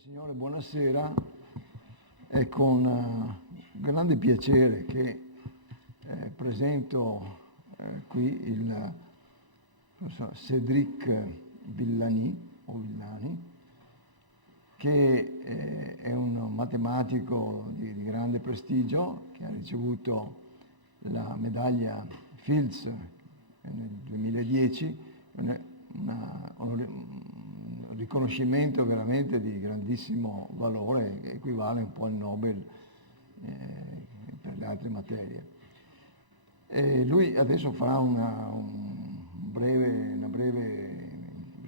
Signore, buonasera. È con grande piacere che presento qui il professor Cédric Villani, che è un matematico di grande prestigio, che ha ricevuto la medaglia Fields nel 2010, un riconoscimento veramente di grandissimo valore, che equivale un po' al Nobel per le altre materie. E lui adesso farà un breve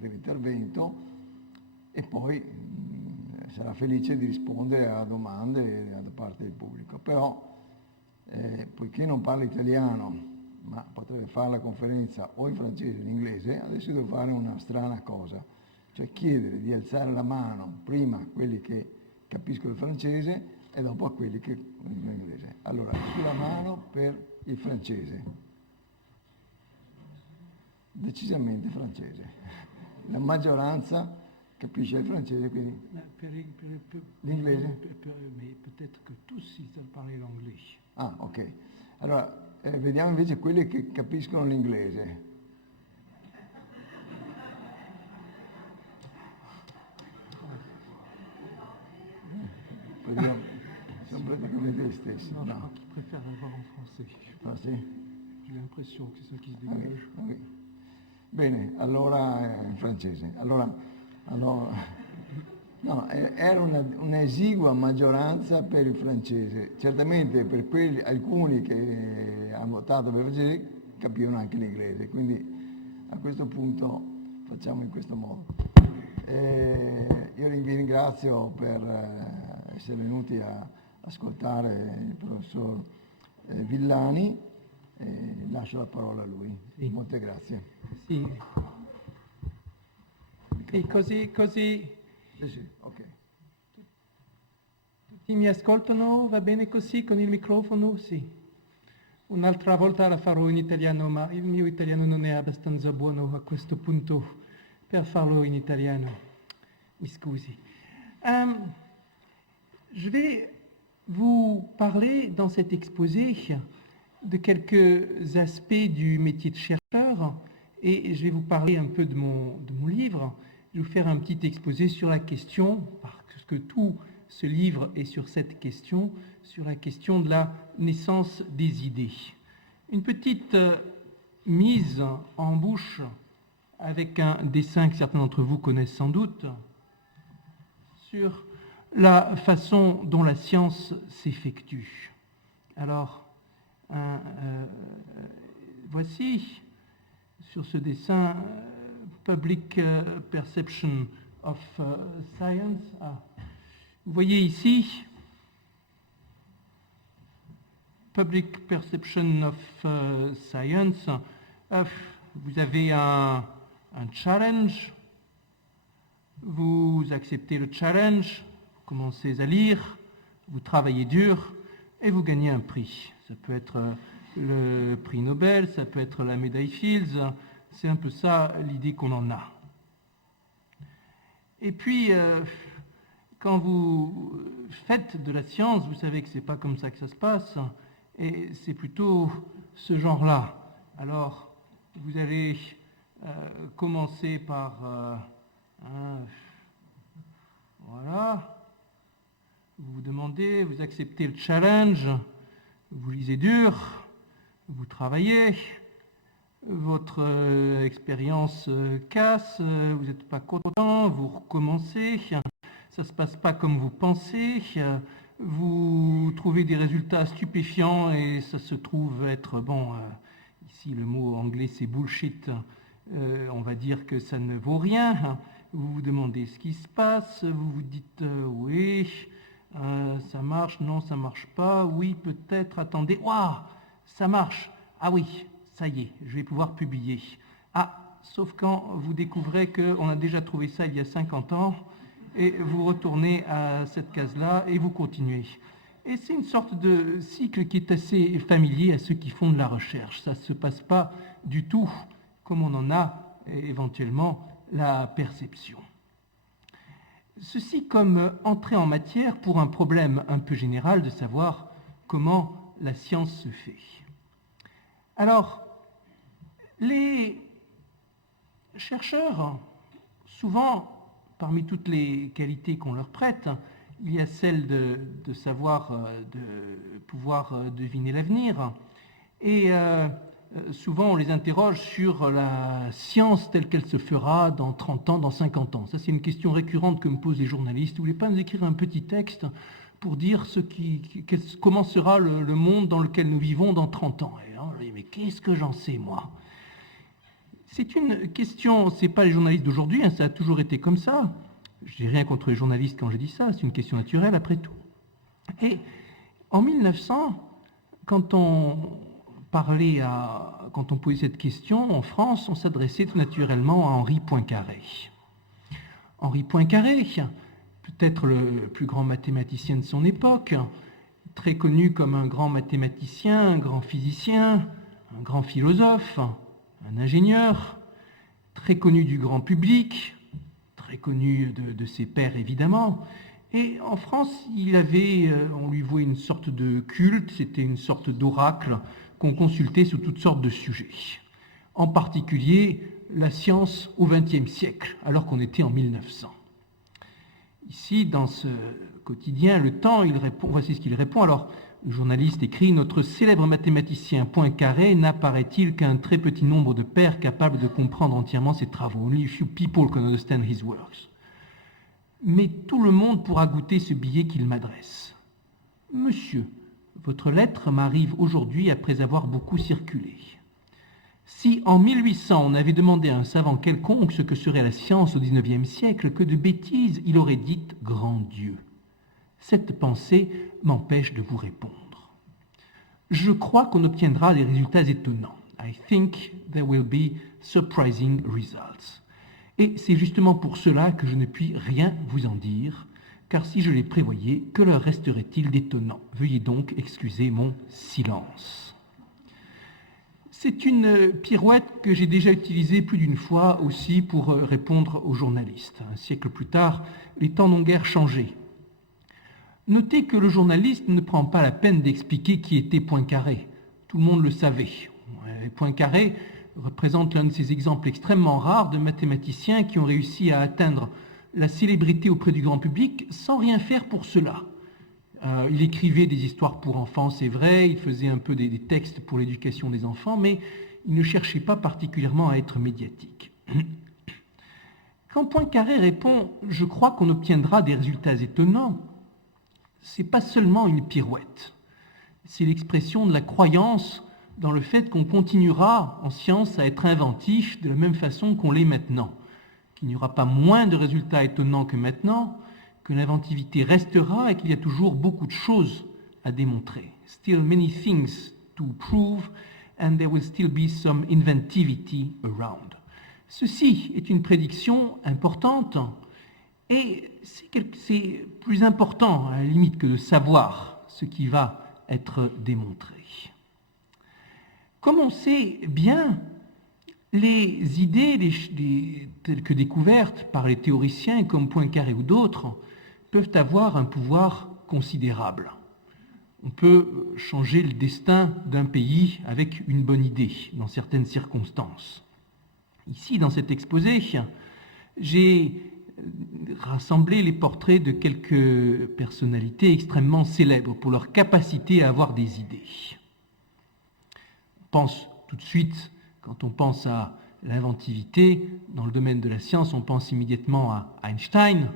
intervento e poi sarà felice di rispondere a domande da parte del pubblico. Però, poiché non parla italiano, ma potrebbe fare la conferenza o in francese o in inglese, adesso devo fare una strana cosa, cioè chiedere di alzare la mano prima a quelli che capiscono il francese e dopo a quelli che l'inglese. Allora, la mano per il francese, decisamente francese. La maggioranza capisce il francese, quindi l'inglese. Peut-être que tous ils savent parler l'anglais. Ah, ok. Allora, vediamo invece quelli che capiscono l'inglese. Sono praticamente gli stessi. Non, je crois qu'ils préfèrent la voir en français. Ah, sì? J'ai l'impression que c'est ça qui se dégage. Okay. Bene, allora in francese. Allora no, era un'esigua maggioranza per il francese. Certamente per alcuni che hanno votato per il francese capivano anche l'inglese, quindi a questo punto facciamo in questo modo. Io vi ringrazio per essere venuti a ascoltare il professor Villani e lascio la parola a lui. Sì. Molte grazie. Sì. E così Sì, ok. tutti mi ascoltano? Va bene così con il microfono? Sì. Un'altra volta la farò in italiano, ma il mio italiano non è abbastanza buono a questo punto per farlo in italiano. Mi scusi. Je vais vous parler dans cet exposé de quelques aspects du métier de chercheur et je vais vous parler un peu de mon livre. Je vais vous faire un petit exposé sur la question, parce que tout ce livre est sur cette question, sur la question de la naissance des idées. Une petite mise en bouche avec un dessin que certains d'entre vous connaissent sans doute, sur la façon dont la science s'effectue. Alors, voici sur ce dessin Public Perception of Science. Vous voyez ici Public Perception of Science. Vous avez un challenge. Vous acceptez le challenge. Commencez à lire, vous travaillez dur et vous gagnez un prix. Ça peut être le prix Nobel, ça peut être la médaille Fields, c'est un peu ça l'idée qu'on en a. Et puis, quand vous faites de la science, vous savez que c'est pas comme ça que ça se passe, et c'est plutôt ce genre-là. Alors, vous allez commencer par... voilà. Vous vous demandez, vous acceptez le challenge, vous lisez dur, vous travaillez, votre expérience casse, vous n'êtes pas content, vous recommencez, ça ne se passe pas comme vous pensez, vous trouvez des résultats stupéfiants et ça se trouve être, ici le mot anglais c'est bullshit, on va dire que ça ne vaut rien, vous vous demandez ce qui se passe, vous vous dites oui, ça marche, non, ça marche pas, oui, peut-être, attendez, waouh, ça marche, ah oui, ça y est, je vais pouvoir publier. Ah, sauf quand vous découvrez qu'on a déjà trouvé ça il y a 50 ans, et vous retournez à cette case-là et vous continuez. Et c'est une sorte de cycle qui est assez familier à ceux qui font de la recherche. Ça ne se passe pas du tout comme on en a éventuellement la perception. Ceci comme entrée en matière pour un problème un peu général de savoir comment la science se fait. Alors, les chercheurs, souvent, parmi toutes les qualités qu'on leur prête, il y a celle de savoir, de pouvoir deviner l'avenir. Et souvent, on les interroge sur la science telle qu'elle se fera dans 30 ans, dans 50 ans. Ça, c'est une question récurrente que me posent les journalistes. Vous ne voulez pas nous écrire un petit texte pour dire comment sera le monde dans lequel nous vivons dans 30 ans? Et alors, je dis, mais qu'est-ce que j'en sais, moi? C'est une question, ce n'est pas les journalistes d'aujourd'hui, ça a toujours été comme ça. Je n'ai rien contre les journalistes quand je dis ça, c'est une question naturelle après tout. Et en 1900, quand on posait cette question en France, on s'adressait tout naturellement à Henri Poincaré. Henri Poincaré, peut-être le plus grand mathématicien de son époque, très connu comme un grand mathématicien, un grand physicien, un grand philosophe, un ingénieur, très connu du grand public, très connu de ses pairs évidemment. Et en France, on lui vouait une sorte de culte, c'était une sorte d'oracle qu'on consultait sur toutes sortes de sujets. En particulier, la science au XXe siècle, alors qu'on était en 1900. Ici, dans ce quotidien, Le Temps, voici ce qu'il répond. Alors, le journaliste écrit « Notre célèbre mathématicien Poincaré n'a, paraît-il, qu'un très petit nombre de pairs capables de comprendre entièrement ses travaux. Only a few people can understand his works. Mais tout le monde pourra goûter ce billet qu'il m'adresse. Monsieur, votre lettre m'arrive aujourd'hui après avoir beaucoup circulé. Si en 1800 on avait demandé à un savant quelconque ce que serait la science au XIXe siècle, que de bêtises il aurait dit « grand Dieu ». Cette pensée m'empêche de vous répondre. Je crois qu'on obtiendra des résultats étonnants. I think there will be surprising results. Et c'est justement pour cela que je ne puis rien vous en dire, car si je les prévoyais, que leur resterait-il d'étonnant? Veuillez donc excuser mon silence. C'est une pirouette que j'ai déjà utilisée plus d'une fois aussi pour répondre aux journalistes. Un siècle plus tard, les temps n'ont guère changé. Notez que le journaliste ne prend pas la peine d'expliquer qui était Poincaré. Tout le monde le savait. Poincaré représente l'un de ces exemples extrêmement rares de mathématiciens qui ont réussi à atteindre la célébrité auprès du grand public sans rien faire pour cela. Il écrivait des histoires pour enfants, c'est vrai, il faisait un peu des textes pour l'éducation des enfants, mais il ne cherchait pas particulièrement à être médiatique. Quand Poincaré répond « Je crois qu'on obtiendra des résultats étonnants », ce n'est pas seulement une pirouette, c'est l'expression de la croyance dans le fait qu'on continuera en science à être inventif de la même façon qu'on l'est maintenant, qu'il n'y aura pas moins de résultats étonnants que maintenant, que l'inventivité restera et qu'il y a toujours beaucoup de choses à démontrer. Still many things to prove and there will still be some inventivity around. Ceci est une prédiction importante et c'est plus important à la limite que de savoir ce qui va être démontré. Comme on sait bien, les idées telles que découvertes par les théoriciens comme Poincaré ou d'autres peuvent avoir un pouvoir considérable. On peut changer le destin d'un pays avec une bonne idée dans certaines circonstances. Ici, dans cet exposé, j'ai rassemblé les portraits de quelques personnalités extrêmement célèbres pour leur capacité à avoir des idées. On pense tout de suite, quand on pense à l'inventivité dans le domaine de la science, on pense immédiatement à Einstein,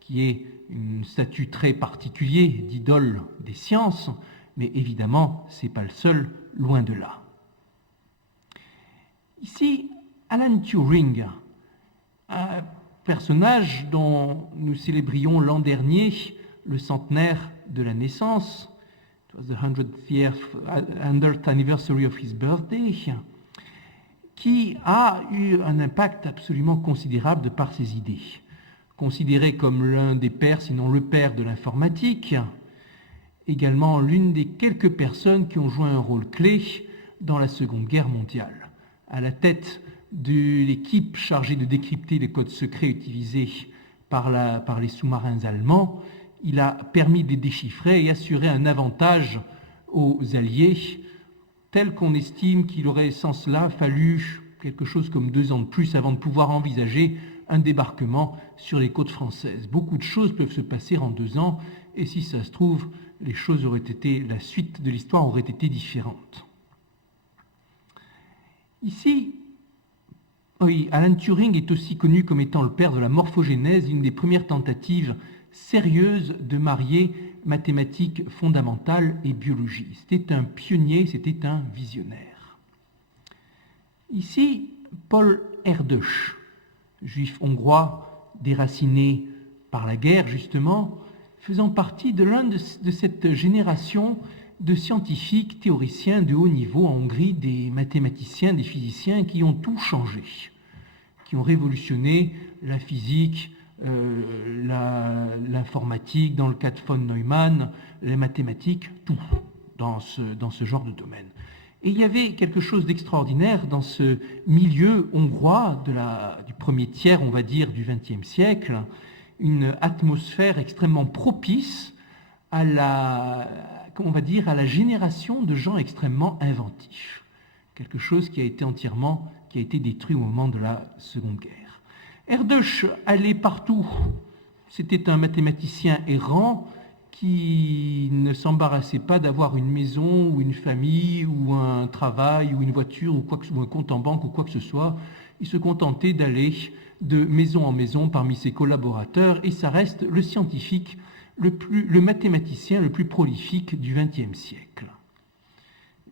qui est un statut très particulier d'idole des sciences, mais évidemment, ce n'est pas le seul, loin de là. Ici, Alan Turing, un personnage dont nous célébrions l'an dernier le centenaire de la naissance, it was the 100th anniversary of his birthday, qui a eu un impact absolument considérable de par ses idées. Considéré comme l'un des pères, sinon le père de l'informatique, également l'une des quelques personnes qui ont joué un rôle clé dans la Seconde Guerre mondiale. À la tête de l'équipe chargée de décrypter les codes secrets utilisés par les sous-marins allemands, il a permis de les déchiffrer et assurer un avantage aux Alliés, tel qu'on estime qu'il aurait sans cela fallu quelque chose comme 2 ans de plus avant de pouvoir envisager un débarquement sur les côtes françaises. Beaucoup de choses peuvent se passer en 2 ans, et si ça se trouve, la suite de l'histoire aurait été différente. Ici, oui, Alan Turing est aussi connu comme étant le père de la morphogénèse, une des premières tentatives sérieuses de marier mathématiques fondamentales et biologie. C'était un pionnier, c'était un visionnaire. Ici, Paul Erdős, juif hongrois déraciné par la guerre justement, faisant partie de de cette génération de scientifiques, théoriciens de haut niveau en Hongrie, des mathématiciens, des physiciens qui ont tout changé, qui ont révolutionné la physique, l'informatique, dans le cas de von Neumann, les mathématiques, tout dans ce genre de domaine. Et il y avait quelque chose d'extraordinaire dans ce milieu hongrois du premier tiers, on va dire, du XXe siècle, une atmosphère extrêmement propice à la génération de gens extrêmement inventifs. Quelque chose qui a été détruit au moment de la Seconde Guerre. Erdős allait partout. C'était un mathématicien errant qui ne s'embarrassait pas d'avoir une maison ou une famille ou un travail ou une voiture ou un compte en banque ou quoi que ce soit. Il se contentait d'aller de maison en maison parmi ses collaborateurs et ça reste le scientifique, le mathématicien le plus prolifique du XXe siècle.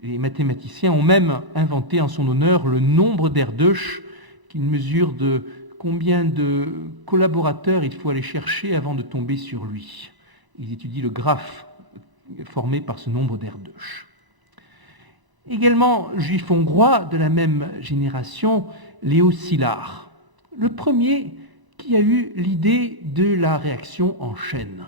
Les mathématiciens ont même inventé en son honneur le nombre d'Erdős, qui mesure de combien de collaborateurs il faut aller chercher avant de tomber sur lui. Ils étudient le graphe formé par ce nombre d'Erdős. Également, juif hongrois de la même génération, Léo Szilard, le premier qui a eu l'idée de la réaction en chaîne.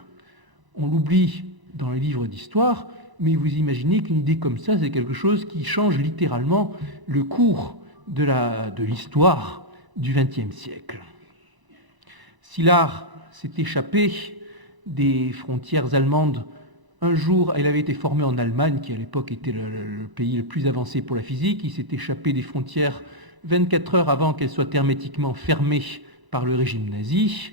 On l'oublie dans les livres d'histoire, mais vous imaginez qu'une idée comme ça, c'est quelque chose qui change littéralement le cours de l'histoire du XXe siècle. Szilard s'est échappé des frontières allemandes. Un jour, il avait été formé en Allemagne, qui à l'époque était le pays le plus avancé pour la physique. Il s'est échappé des frontières 24 heures avant qu'elles soient hermétiquement fermées par le régime nazi.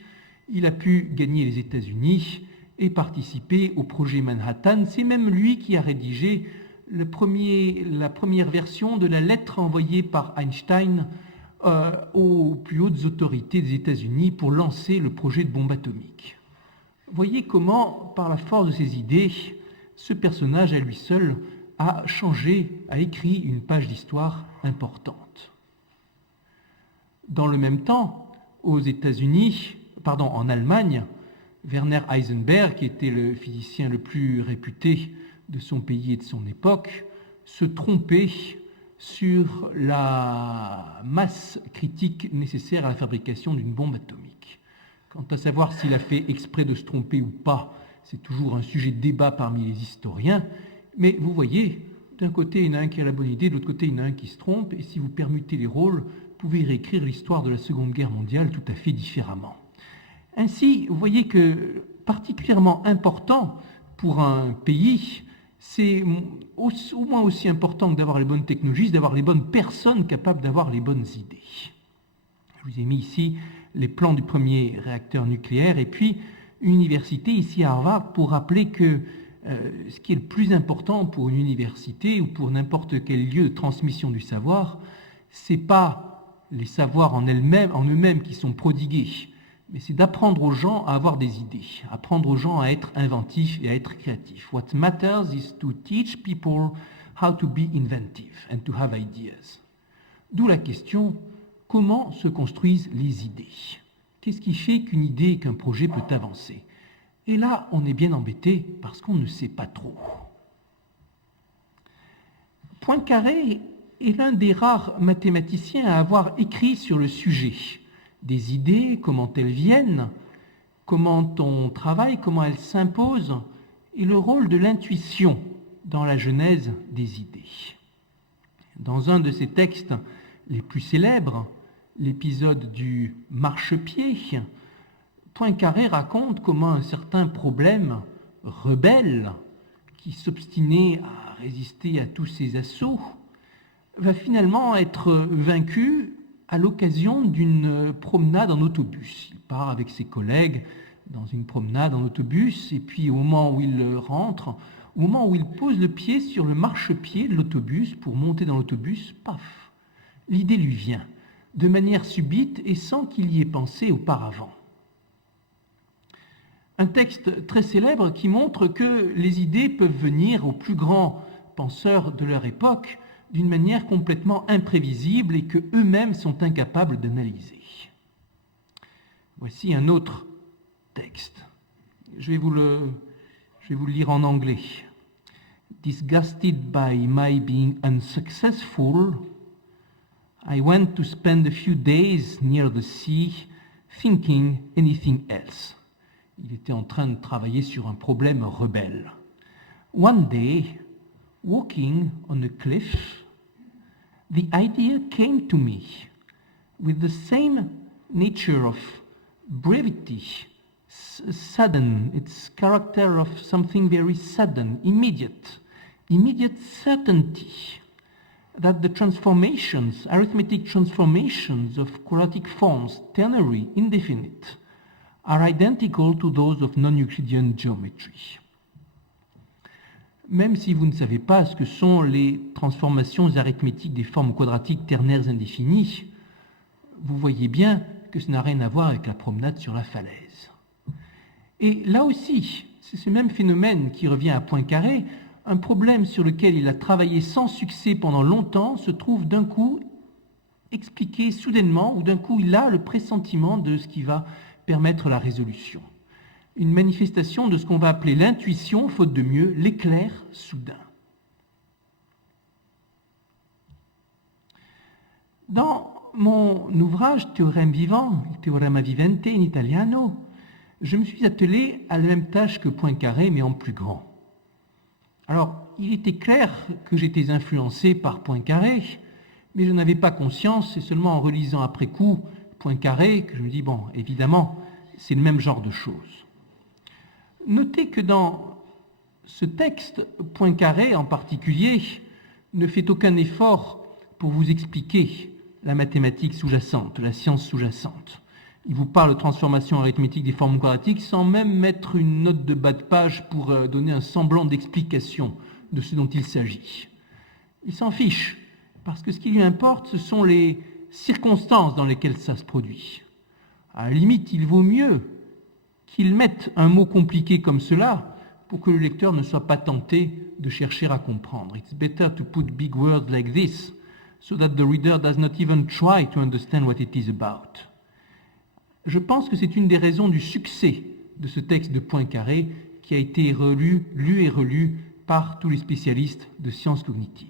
Il a pu gagner les États-Unis et participer au projet Manhattan. C'est même lui qui a rédigé la première version de la lettre envoyée par Einstein aux plus hautes autorités des États-Unis pour lancer le projet de bombe atomique. Voyez comment, par la force de ses idées, ce personnage à lui seul a écrit une page d'histoire importante. Dans le même temps, en Allemagne, Werner Heisenberg, qui était le physicien le plus réputé de son pays et de son époque, se trompait sur la masse critique nécessaire à la fabrication d'une bombe atomique. Quant à savoir s'il a fait exprès de se tromper ou pas, c'est toujours un sujet de débat parmi les historiens, mais vous voyez, d'un côté il y en a un qui a la bonne idée, de l'autre côté il y en a un qui se trompe, et si vous permutez les rôles, vous pouvez réécrire l'histoire de la Seconde Guerre mondiale tout à fait différemment. Ainsi, vous voyez que particulièrement important pour un pays, c'est au moins aussi important que d'avoir les bonnes technologies, d'avoir les bonnes personnes capables d'avoir les bonnes idées. Je vous ai mis ici les plans du premier réacteur nucléaire et puis une université ici à Harvard pour rappeler que ce qui est le plus important pour une université ou pour n'importe quel lieu de transmission du savoir, c'est pas les savoirs en eux-mêmes qui sont prodigués, mais c'est d'apprendre aux gens à avoir des idées, apprendre aux gens à être inventifs et à être créatifs. What matters is to teach people how to be inventive and to have ideas. D'où la question, comment se construisent les idées? Qu'est-ce qui fait qu'une idée et qu'un projet peut avancer? Et là, on est bien embêté parce qu'on ne sait pas trop. Poincaré est l'un des rares mathématiciens à avoir écrit sur le sujet des idées, comment elles viennent, comment on travaille, comment elles s'imposent, et le rôle de l'intuition dans la genèse des idées. Dans un de ses textes les plus célèbres, l'épisode du marchepied, Poincaré raconte comment un certain problème rebelle, qui s'obstinait à résister à tous ces assauts, va finalement être vaincu à l'occasion d'une promenade en autobus. Il part avec ses collègues dans une promenade en autobus, et puis au moment où il rentre, au moment où il pose le pied sur le marchepied de l'autobus pour monter dans l'autobus, paf, l'idée lui vient, de manière subite et sans qu'il y ait pensé auparavant. Un texte très célèbre qui montre que les idées peuvent venir aux plus grands penseurs de leur époque d'une manière complètement imprévisible et qu'eux-mêmes sont incapables d'analyser. Voici un autre texte. Je vais vous le lire en anglais. Disgusted by my being unsuccessful, I went to spend a few days near the sea, thinking anything else. Il était en train de travailler sur un problème rebelle. One day, walking on a cliff, the idea came to me with the same nature of brevity, sudden, its character of something very sudden, immediate certainty that the transformations, arithmetic transformations of quadratic forms, ternary, indefinite, are identical to those of non-Euclidean geometry. Même si vous ne savez pas ce que sont les transformations arithmétiques des formes quadratiques ternaires indéfinies, vous voyez bien que ça n'a rien à voir avec la promenade sur la falaise. Et là aussi, c'est ce même phénomène qui revient à Poincaré. Un problème sur lequel il a travaillé sans succès pendant longtemps se trouve d'un coup expliqué soudainement, ou d'un coup il a le pressentiment de ce qui va permettre la résolution. Une manifestation de ce qu'on va appeler l'intuition, faute de mieux, l'éclair soudain. Dans mon ouvrage Théorème vivant, Théorema vivente in italiano, je me suis attelé à la même tâche que Poincaré, mais en plus grand. Alors, il était clair que j'étais influencé par Poincaré, mais je n'avais pas conscience, c'est seulement en relisant après coup Poincaré que je me dis, bon, évidemment, c'est le même genre de choses. Notez que dans ce texte, Poincaré en particulier ne fait aucun effort pour vous expliquer la mathématique sous-jacente, la science sous-jacente. Il vous parle de transformation arithmétique des formes quadratiques sans même mettre une note de bas de page pour donner un semblant d'explication de ce dont il s'agit. Il s'en fiche, parce que ce qui lui importe, ce sont les circonstances dans lesquelles ça se produit. À la limite, il vaut mieux qu'il mette un mot compliqué comme cela pour que le lecteur ne soit pas tenté de chercher à comprendre. It's better to put big words like this so that the reader does not even try to understand what it is about. Je pense que c'est une des raisons du succès de ce texte de Poincaré qui a été lu et relu par tous les spécialistes de sciences cognitives.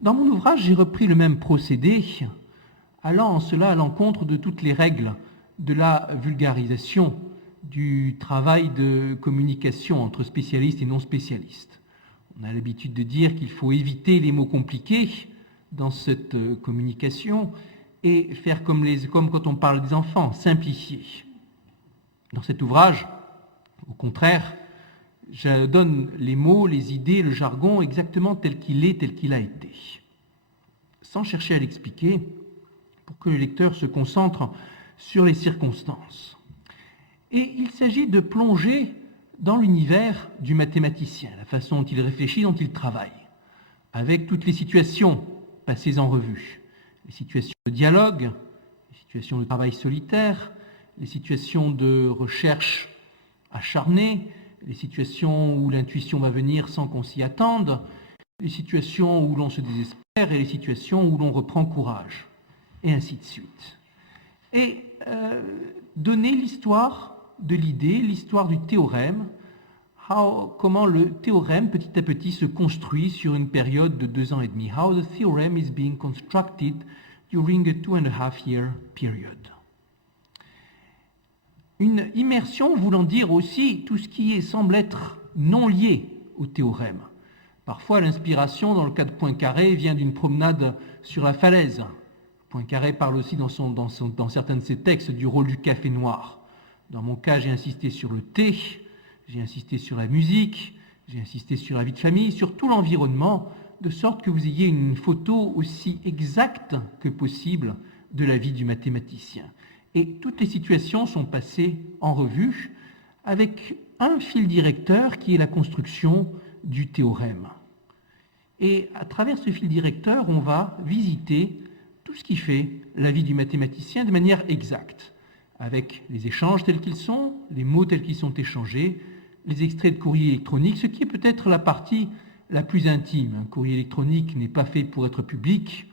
Dans mon ouvrage, j'ai repris le même procédé, allant en cela à l'encontre de toutes les règles de la vulgarisation du travail de communication entre spécialistes et non spécialistes. On a l'habitude de dire qu'il faut éviter les mots compliqués dans cette communication et faire comme quand on parle des enfants, simplifier. Dans cet ouvrage, au contraire, je donne les mots, les idées, le jargon exactement tel qu'il est, tel qu'il a été, sans chercher à l'expliquer, pour que le lecteur se concentre sur les circonstances. Et il s'agit de plonger dans l'univers du mathématicien, la façon dont il réfléchit, dont il travaille, avec toutes les situations passées en revue, les situations de dialogue, les situations de travail solitaire, les situations de recherche acharnée, les situations où l'intuition va venir sans qu'on s'y attende, les situations où l'on se désespère et les situations où l'on reprend courage, et ainsi de suite. Et donner l'histoire de l'idée, l'histoire du théorème, comment le théorème petit à petit se construit sur une période de 2 ans et demi. How the theorem is being constructed during a 2.5-year period. Une immersion voulant dire aussi tout ce qui semble être non lié au théorème. Parfois, l'inspiration, dans le cas de Poincaré, vient d'une promenade sur la falaise. Poincaré parle aussi dans certains de ses textes du rôle du café noir. Dans mon cas, j'ai insisté sur le thé, j'ai insisté sur la musique, j'ai insisté sur la vie de famille, sur tout l'environnement, de sorte que vous ayez une photo aussi exacte que possible de la vie du mathématicien. Et toutes les situations sont passées en revue avec un fil directeur qui est la construction du théorème. Et à travers ce fil directeur, on va visiter tout ce qui fait la vie du mathématicien de manière exacte, avec les échanges tels qu'ils sont, les mots tels qu'ils sont échangés, les extraits de courrier électronique, ce qui est peut-être la partie la plus intime. Un courrier électronique n'est pas fait pour être public,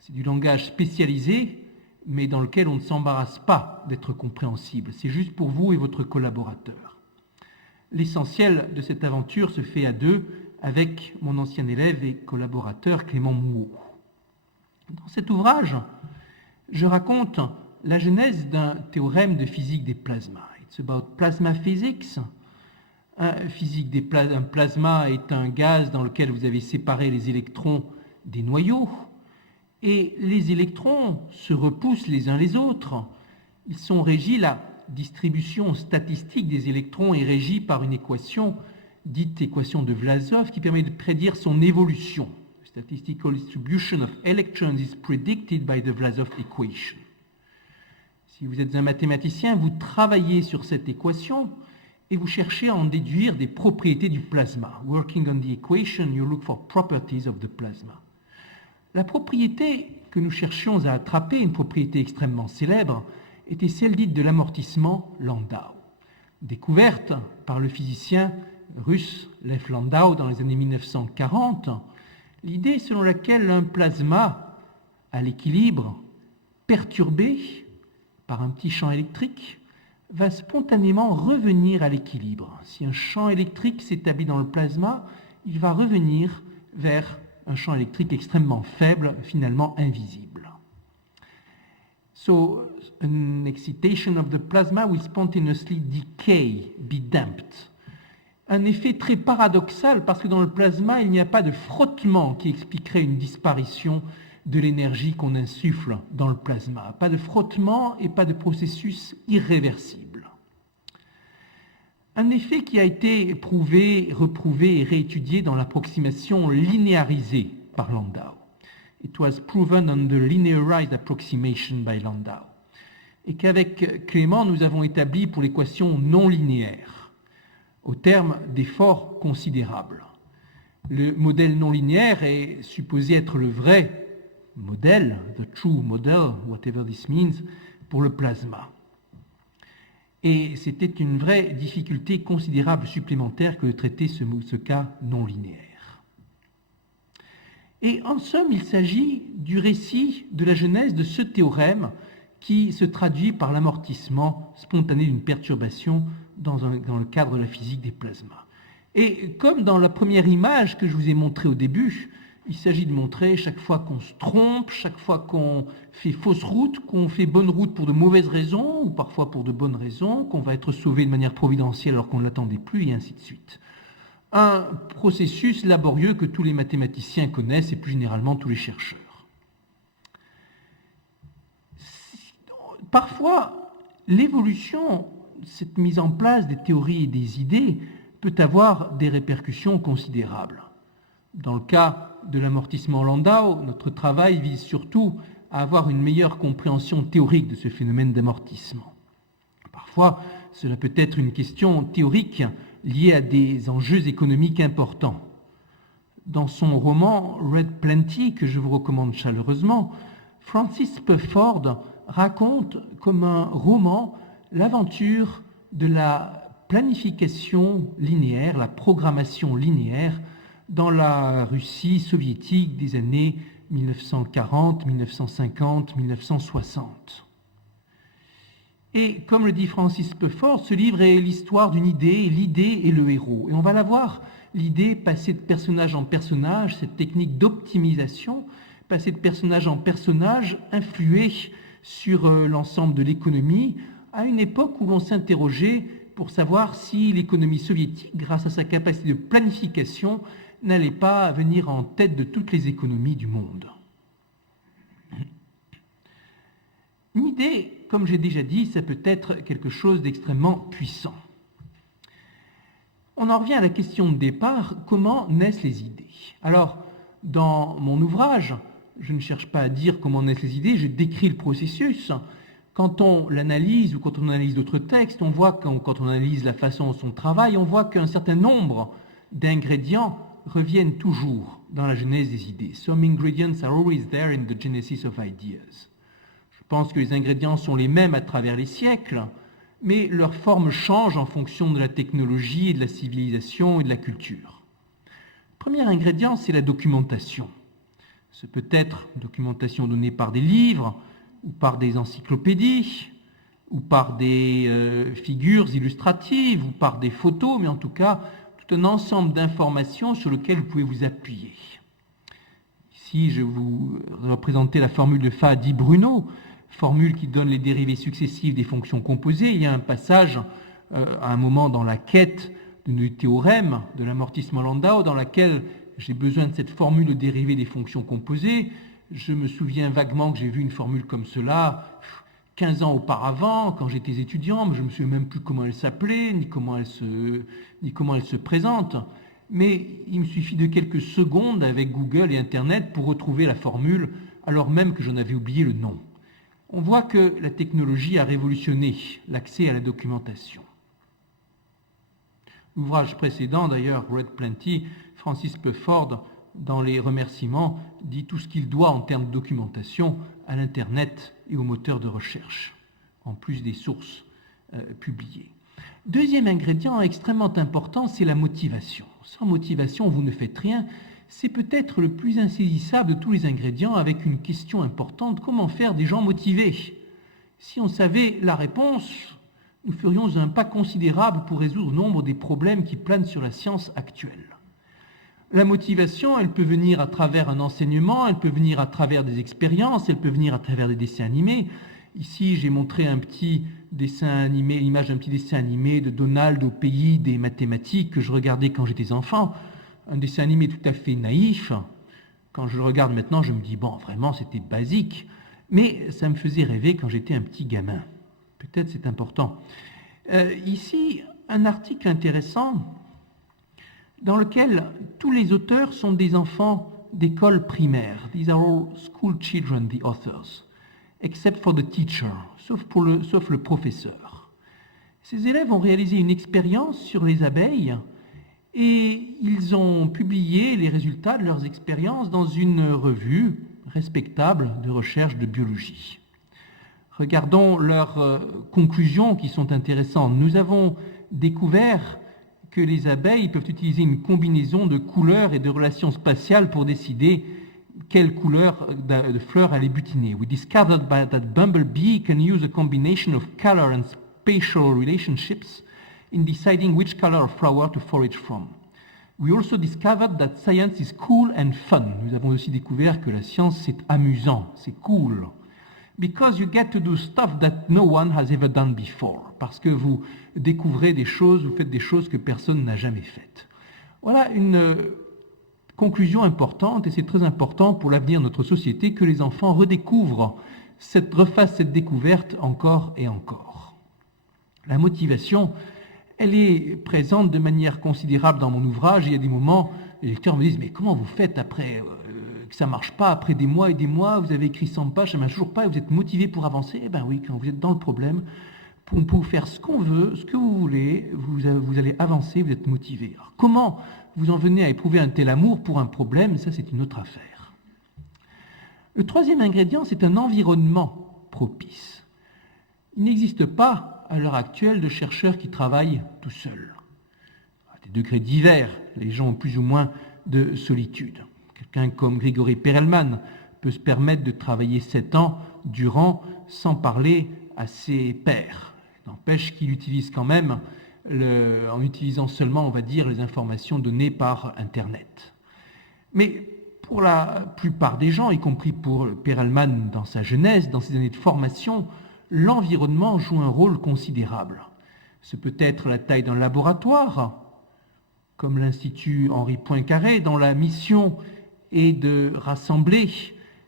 c'est du langage spécialisé, mais dans lequel on ne s'embarrasse pas d'être compréhensible. C'est juste pour vous et votre collaborateur. L'essentiel de cette aventure se fait à deux avec mon ancien élève et collaborateur Clément Mouot. Dans cet ouvrage, je raconte la genèse d'un théorème de physique des plasmas. It's about plasma physics. Un plasma est un gaz dans lequel vous avez séparé les électrons des noyaux, et les électrons se repoussent les uns les autres. Ils sont régis, la distribution statistique des électrons est régie par une équation dite équation de Vlasov qui permet de prédire son évolution. Statistical distribution of electrons is predicted by the Vlasov equation. Si vous êtes un mathématicien, vous travaillez sur cette équation et vous cherchez à en déduire des propriétés du plasma. Working on the equation, you look for properties of the plasma. La propriété que nous cherchions à attraper, une propriété extrêmement célèbre, était celle dite de l'amortissement Landau, découverte par le physicien russe Lev Landau dans les années 1940. L'idée selon laquelle un plasma à l'équilibre, perturbé par un petit champ électrique, va spontanément revenir à l'équilibre. Si un champ électrique s'établit dans le plasma, il va revenir vers un champ électrique extrêmement faible, finalement invisible. So, an excitation of the plasma will spontaneously decay, be damped. Un effet très paradoxal parce que dans le plasma, il n'y a pas de frottement qui expliquerait une disparition de l'énergie qu'on insuffle dans le plasma. Pas de frottement et pas de processus irréversible. Un effet qui a été prouvé, reprouvé et réétudié dans l'approximation linéarisée par Landau. It was proven on the linearized approximation by Landau. Et qu'avec Clément, nous avons établi pour l'équation non linéaire, au terme d'efforts considérables. Le modèle non linéaire est supposé être le vrai modèle, the true model, whatever this means, pour le plasma. Et c'était une vraie difficulté considérable supplémentaire que de traiter ce cas non linéaire. Et en somme, il s'agit du récit de la genèse de ce théorème qui se traduit par l'amortissement spontané d'une perturbation dans le cadre de la physique des plasmas. Et comme dans la première image que je vous ai montrée au début, il s'agit de montrer chaque fois qu'on se trompe, chaque fois qu'on fait fausse route, qu'on fait bonne route pour de mauvaises raisons, ou parfois pour de bonnes raisons, qu'on va être sauvé de manière providentielle alors qu'on ne l'attendait plus, et ainsi de suite. Un processus laborieux que tous les mathématiciens connaissent, et plus généralement tous les chercheurs. Parfois, l'évolution, cette mise en place des théories et des idées, peut avoir des répercussions considérables. Dans le cas de l'amortissement Landau, notre travail vise surtout à avoir une meilleure compréhension théorique de ce phénomène d'amortissement. Parfois, cela peut être une question théorique liée à des enjeux économiques importants. Dans son roman Red Plenty, que je vous recommande chaleureusement, Francis Pufford raconte comme un roman l'aventure de la planification linéaire, la programmation linéaire dans la Russie soviétique des années 1940, 1950, 1960. Et comme le dit Francis Pufford, ce livre est l'histoire d'une idée, l'idée est le héros. Et on va la voir, l'idée passer de personnage en personnage, cette technique d'optimisation, passer de personnage en personnage, influer sur l'ensemble de l'économie, à une époque où l'on s'interrogeait pour savoir si l'économie soviétique, grâce à sa capacité de planification, n'allait pas venir en tête de toutes les économies du monde. Une idée, comme j'ai déjà dit, ça peut être quelque chose d'extrêmement puissant. On en revient à la question de départ, comment naissent les idées? Alors, dans mon ouvrage, je ne cherche pas à dire comment naissent les idées, je décris le processus. Quand on l'analyse ou quand on analyse d'autres textes, on voit quand on analyse la façon dont on travaille, on voit qu'un certain nombre d'ingrédients reviennent toujours dans la genèse des idées. Some ingredients are always there in the genesis of ideas. Je pense que les ingrédients sont les mêmes à travers les siècles, mais leur forme change en fonction de la technologie et de la civilisation et de la culture. Le premier ingrédient, c'est la documentation. Ce peut être une documentation donnée par des livres, ou par des encyclopédies, ou par des figures illustratives, ou par des photos, mais en tout cas, tout un ensemble d'informations sur lesquelles vous pouvez vous appuyer. Ici, je vais vous représenter la formule de Fadi-Bruno, formule qui donne les dérivées successives des fonctions composées. Il y a un passage, à un moment dans la quête du théorème de l'amortissement Landau, dans laquelle j'ai besoin de cette formule de dérivée des fonctions composées. Je me souviens vaguement que j'ai vu une formule comme cela 15 ans auparavant, quand j'étais étudiant, mais je ne me souviens même plus comment elle s'appelait, ni comment elle se présente. Mais il me suffit de quelques secondes avec Google et Internet pour retrouver la formule, alors même que j'en avais oublié le nom. On voit que la technologie a révolutionné l'accès à la documentation. L'ouvrage précédent, d'ailleurs, Read Plenty, Francis Pufford, dans les remerciements, dit tout ce qu'il doit en termes de documentation à l'Internet et aux moteurs de recherche, en plus des sources publiées. Deuxième ingrédient extrêmement important, c'est la motivation. Sans motivation, vous ne faites rien. C'est peut-être le plus insaisissable de tous les ingrédients, avec une question importante, comment faire des gens motivés? Si on savait la réponse, nous ferions un pas considérable pour résoudre nombre des problèmes qui planent sur la science actuelle. La motivation, elle peut venir à travers un enseignement, elle peut venir à travers des expériences, elle peut venir à travers des dessins animés. Ici, j'ai montré un petit dessin animé, l'image d'un petit dessin animé de Donald au pays des mathématiques que je regardais quand j'étais enfant. Un dessin animé tout à fait naïf. Quand je le regarde maintenant, je me dis, bon, vraiment, c'était basique. Mais ça me faisait rêver quand j'étais un petit gamin. Peut-être c'est important. Ici, un article intéressant dans lequel tous les auteurs sont des enfants d'école primaire. These are all school children, the authors, except for the teacher, sauf le professeur. Ces élèves ont réalisé une expérience sur les abeilles et ils ont publié les résultats de leurs expériences dans une revue respectable de recherche de biologie. Regardons leurs conclusions qui sont intéressantes. Nous avons découvert que les abeilles peuvent utiliser une combinaison de couleurs et de relations spatiales pour décider quelle couleur de fleurs aller butiner. We discovered that bumblebee can use a combination of color and spatial relationships in deciding which color of flower to forage from. We also discovered that science is cool and fun. Nous avons aussi découvert que la science c'est amusant, c'est cool. Because you get to do stuff that no one has ever done before. Parce que vous découvrez des choses, vous faites des choses que personne n'a jamais faites. Voilà une conclusion importante, et c'est très important pour l'avenir de notre société que les enfants refassent cette découverte encore et encore. La motivation, elle est présente de manière considérable dans mon ouvrage. Il y a des moments, les lecteurs me disent « Mais comment vous faites après que ça ne marche pas, après des mois et des mois, vous avez écrit 100 pages, ça ne marche toujours pas, et vous êtes motivé pour avancer ?» Eh bien oui, quand vous êtes dans le problème, on peut faire ce qu'on veut, ce que vous voulez, vous allez avancer, vous êtes motivé. Alors, comment vous en venez à éprouver un tel amour pour un problème, ça c'est une autre affaire. Le troisième ingrédient, c'est un environnement propice. Il n'existe pas, à l'heure actuelle, de chercheurs qui travaillent tout seuls. À des degrés divers, les gens ont plus ou moins de solitude. Quelqu'un comme Grigory Perelman peut se permettre de travailler 7 ans durant sans parler à ses pairs. N'empêche qu'il utilise quand même, en utilisant seulement, on va dire, les informations données par Internet. Mais pour la plupart des gens, y compris pour Perelman dans sa jeunesse, dans ses années de formation, l'environnement joue un rôle considérable. Ce peut être la taille d'un laboratoire, comme l'Institut Henri Poincaré, dont la mission est de rassembler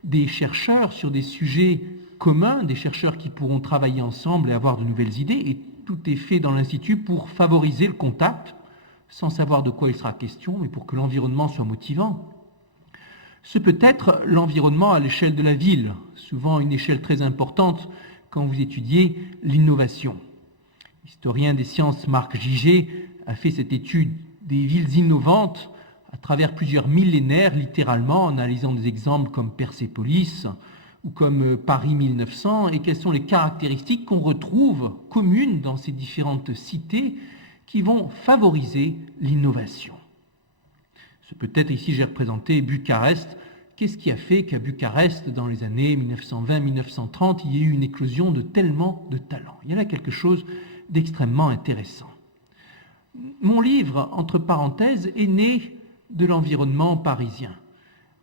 des chercheurs sur des sujets commun, des chercheurs qui pourront travailler ensemble et avoir de nouvelles idées, et tout est fait dans l'Institut pour favoriser le contact, sans savoir de quoi il sera question, mais pour que l'environnement soit motivant. Ce peut être l'environnement à l'échelle de la ville, souvent une échelle très importante quand vous étudiez l'innovation. L'historien des sciences Marc Gigé a fait cette étude des villes innovantes à travers plusieurs millénaires, littéralement, en analysant des exemples comme Persépolis ou comme Paris 1900, et quelles sont les caractéristiques qu'on retrouve communes dans ces différentes cités qui vont favoriser l'innovation. Ce peut-être ici, j'ai représenté Bucarest. Qu'est-ce qui a fait qu'à Bucarest, dans les années 1920-1930, il y ait eu une éclosion de tellement de talents? Il y a là quelque chose d'extrêmement intéressant. Mon livre, entre parenthèses, est né de l'environnement parisien,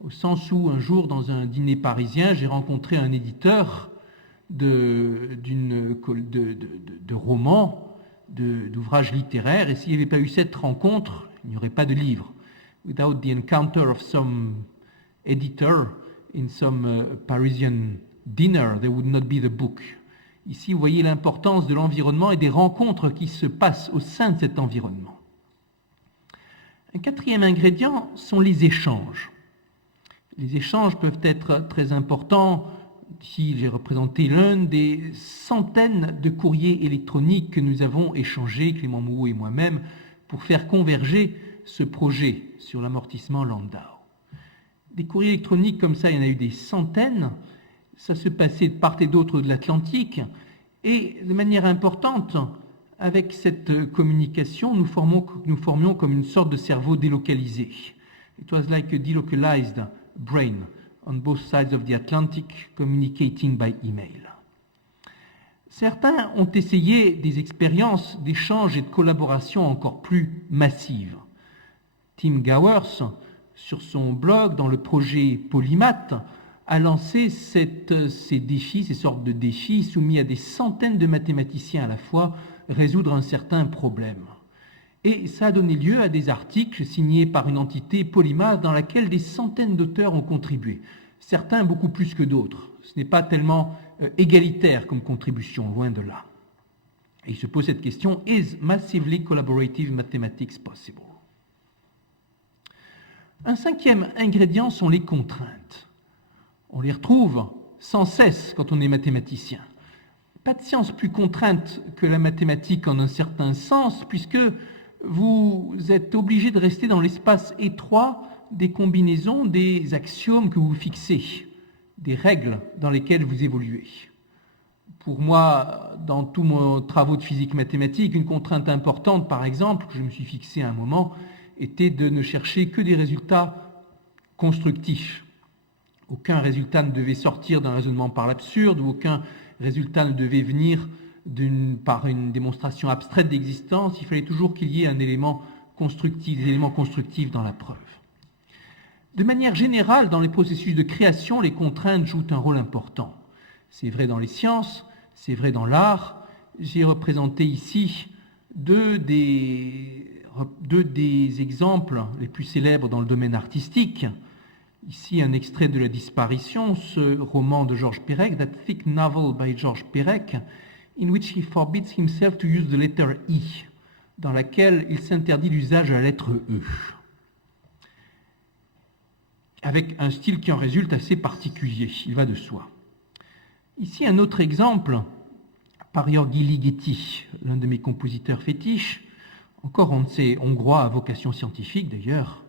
au sens où un jour, dans un dîner parisien, j'ai rencontré un éditeur de romans, d'ouvrages littéraires, et s'il n'y avait pas eu cette rencontre, il n'y aurait pas de livre. Without the encounter of some editor in some Parisian dinner, there would not be the book. Ici, vous voyez l'importance de l'environnement et des rencontres qui se passent au sein de cet environnement. Un quatrième ingrédient sont les échanges. Les échanges peuvent être très importants. Ici, j'ai représenté l'un des centaines de courriers électroniques que nous avons échangés, Clément Mouot et moi-même, pour faire converger ce projet sur l'amortissement Landau. Des courriers électroniques comme ça, il y en a eu des centaines. Ça se passait de part et d'autre de l'Atlantique. Et de manière importante, avec cette communication, nous formions comme une sorte de cerveau délocalisé. It was like a delocalized brain on both sides of the Atlantic, communicating by email. Certains ont essayé des expériences d'échange et de collaboration encore plus massives. Tim Gowers, sur son blog, dans le projet Polymath, a lancé ces défis, ces sortes de défis soumis à des centaines de mathématiciens à la fois, résoudre un certain problème. Et ça a donné lieu à des articles signés par une entité Polymath dans laquelle des centaines d'auteurs ont contribué, certains beaucoup plus que d'autres. Ce n'est pas tellement égalitaire comme contribution, loin de là. Et il se pose cette question, is massively collaborative mathematics possible? Un cinquième ingrédient sont les contraintes. On les retrouve sans cesse quand on est mathématicien. Pas de science plus contrainte que la mathématique en un certain sens, puisque vous êtes obligé de rester dans l'espace étroit des combinaisons, des axiomes que vous fixez, des règles dans lesquelles vous évoluez. Pour moi, dans tous mes travaux de physique mathématique, une contrainte importante, par exemple, que je me suis fixé à un moment, était de ne chercher que des résultats constructifs. Aucun résultat ne devait sortir d'un raisonnement par l'absurde, ou aucun résultat ne devait venir par une démonstration abstraite d'existence. Il fallait toujours qu'il y ait un élément constructif, des éléments constructifs dans la preuve. De manière générale, dans les processus de création, les contraintes jouent un rôle important. C'est vrai dans les sciences, c'est vrai dans l'art. J'ai représenté ici deux des exemples les plus célèbres dans le domaine artistique. Ici, un extrait de La Disparition, ce roman de Georges Perec, That Thick Novel by Georges Perec, in which he forbids himself to use the letter E, dans laquelle il s'interdit l'usage de la lettre E, avec un style qui en résulte assez particulier, il va de soi. Ici, un autre exemple, par György Ligeti, l'un de mes compositeurs fétiches, encore on ne sait, hongrois à vocation scientifique d'ailleurs.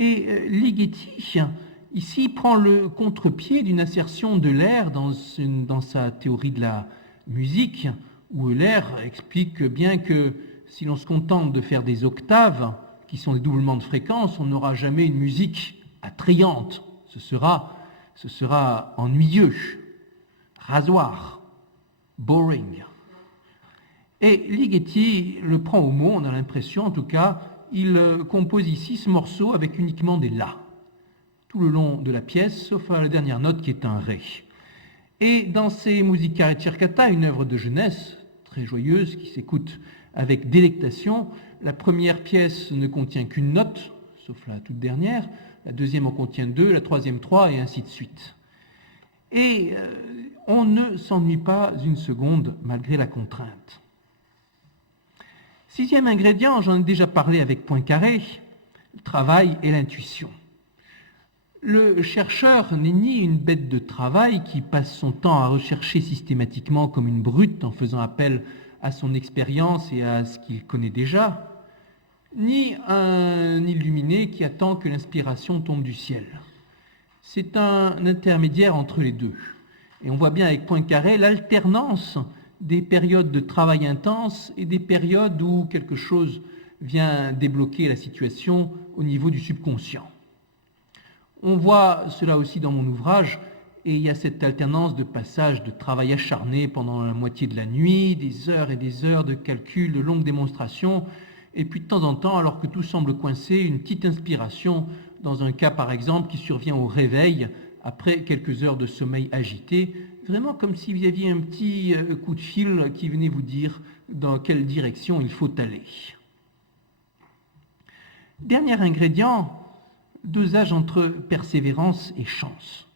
Et Ligeti, ici, prend le contre-pied d'une assertion d'Euler dans sa théorie de la musique, où Euler explique bien que si l'on se contente de faire des octaves, qui sont des doublements de fréquence, on n'aura jamais une musique attrayante. Ce sera ennuyeux, rasoir, boring. Et Ligeti le prend au mot, on a l'impression, en tout cas, il compose ici ce morceau avec uniquement des La, tout le long de la pièce, sauf à la dernière note qui est un Ré. Et dans ses Musica Ricercata, une œuvre de jeunesse très joyeuse qui s'écoute avec délectation, la première pièce ne contient qu'une note, sauf la toute dernière, la deuxième en contient deux, la troisième trois, et ainsi de suite. Et on ne s'ennuie pas une seconde malgré la contrainte. 6e ingrédient, j'en ai déjà parlé avec Poincaré, le travail et l'intuition. Le chercheur n'est ni une bête de travail qui passe son temps à rechercher systématiquement comme une brute en faisant appel à son expérience et à ce qu'il connaît déjà, ni un illuminé qui attend que l'inspiration tombe du ciel. C'est un intermédiaire entre les deux. Et on voit bien avec Poincaré l'alternance des périodes de travail intense et des périodes où quelque chose vient débloquer la situation au niveau du subconscient. On voit cela aussi dans mon ouvrage, et il y a cette alternance de passages de travail acharné pendant la moitié de la nuit, des heures et des heures de calcul, de longues démonstrations, et puis de temps en temps, alors que tout semble coincé, une petite inspiration, dans un cas par exemple qui survient au réveil, après quelques heures de sommeil agité, vraiment comme si vous aviez un petit coup de fil qui venait vous dire dans quelle direction il faut aller. Dernier ingrédient, dosage entre persévérance et chance.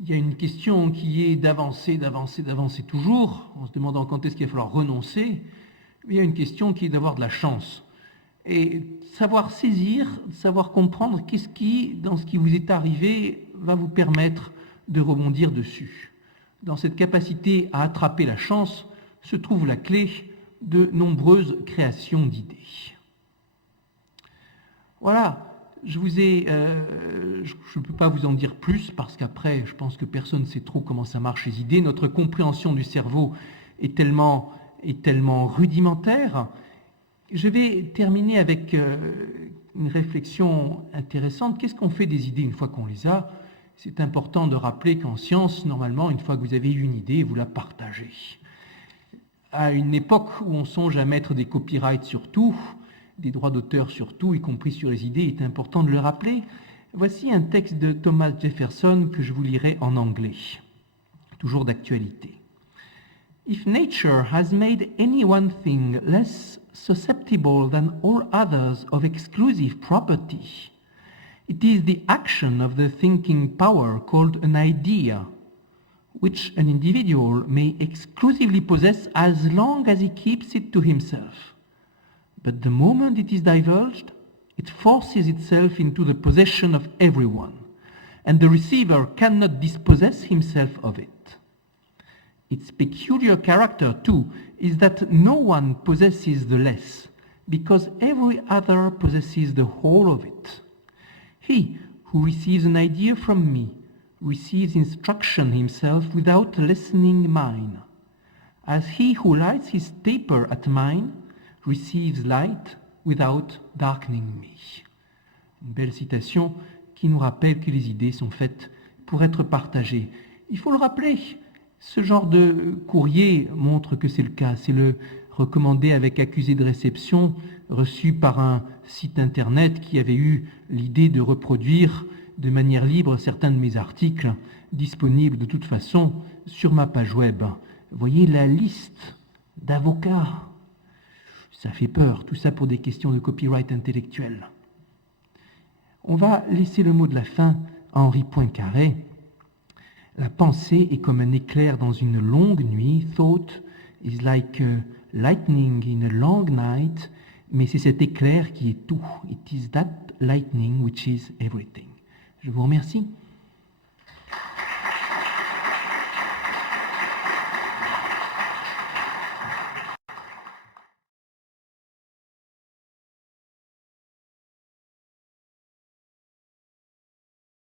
Il y a une question qui est d'avancer toujours, en se demandant quand est-ce qu'il va falloir renoncer. Il y a une question qui est d'avoir de la chance. Et savoir saisir, savoir comprendre qu'est-ce qui, dans ce qui vous est arrivé, va vous permettre de rebondir dessus. Dans cette capacité à attraper la chance se trouve la clé de nombreuses créations d'idées. Voilà. Je ne peux pas vous en dire plus parce qu'après, je pense que personne ne sait trop comment ça marche les idées. Notre compréhension du cerveau est tellement rudimentaire. Je vais terminer avec une réflexion intéressante. Qu'est-ce qu'on fait des idées une fois qu'on les a ? C'est important de rappeler qu'en science, normalement, une fois que vous avez eu une idée, vous la partagez. À une époque où on songe à mettre des copyrights sur tout, des droits d'auteur sur tout, y compris sur les idées, il est important de le rappeler. Voici un texte de Thomas Jefferson que je vous lirai en anglais, toujours d'actualité. If nature has made any one thing less susceptible than all others of exclusive property, it is the action of the thinking power called an idea, which an individual may exclusively possess as long as he keeps it to himself. But the moment it is divulged, it forces itself into the possession of everyone, and the receiver cannot dispossess himself of it. Its peculiar character, too, is that no one possesses the less, because every other possesses the whole of it. He who receives an idea from me receives instruction himself without lessening mine, as he who lights his taper at mine receives light without darkening me. Une belle citation qui nous rappelle que les idées sont faites pour être partagées. Il faut le rappeler, ce genre de courrier montre que c'est le cas. C'est le recommandé avec accusé de réception reçu par un site internet qui avait eu l'idée de reproduire de manière libre certains de mes articles disponibles de toute façon sur ma page web. Voyez la liste d'avocats. Ça fait peur, tout ça pour des questions de copyright intellectuel. On va laisser le mot de la fin à Henri Poincaré. La pensée est comme un éclair dans une longue nuit. Thought is like lightning in a long night. Mais c'est cet éclair qui est tout. It is that lightning which is everything. Je vous remercie.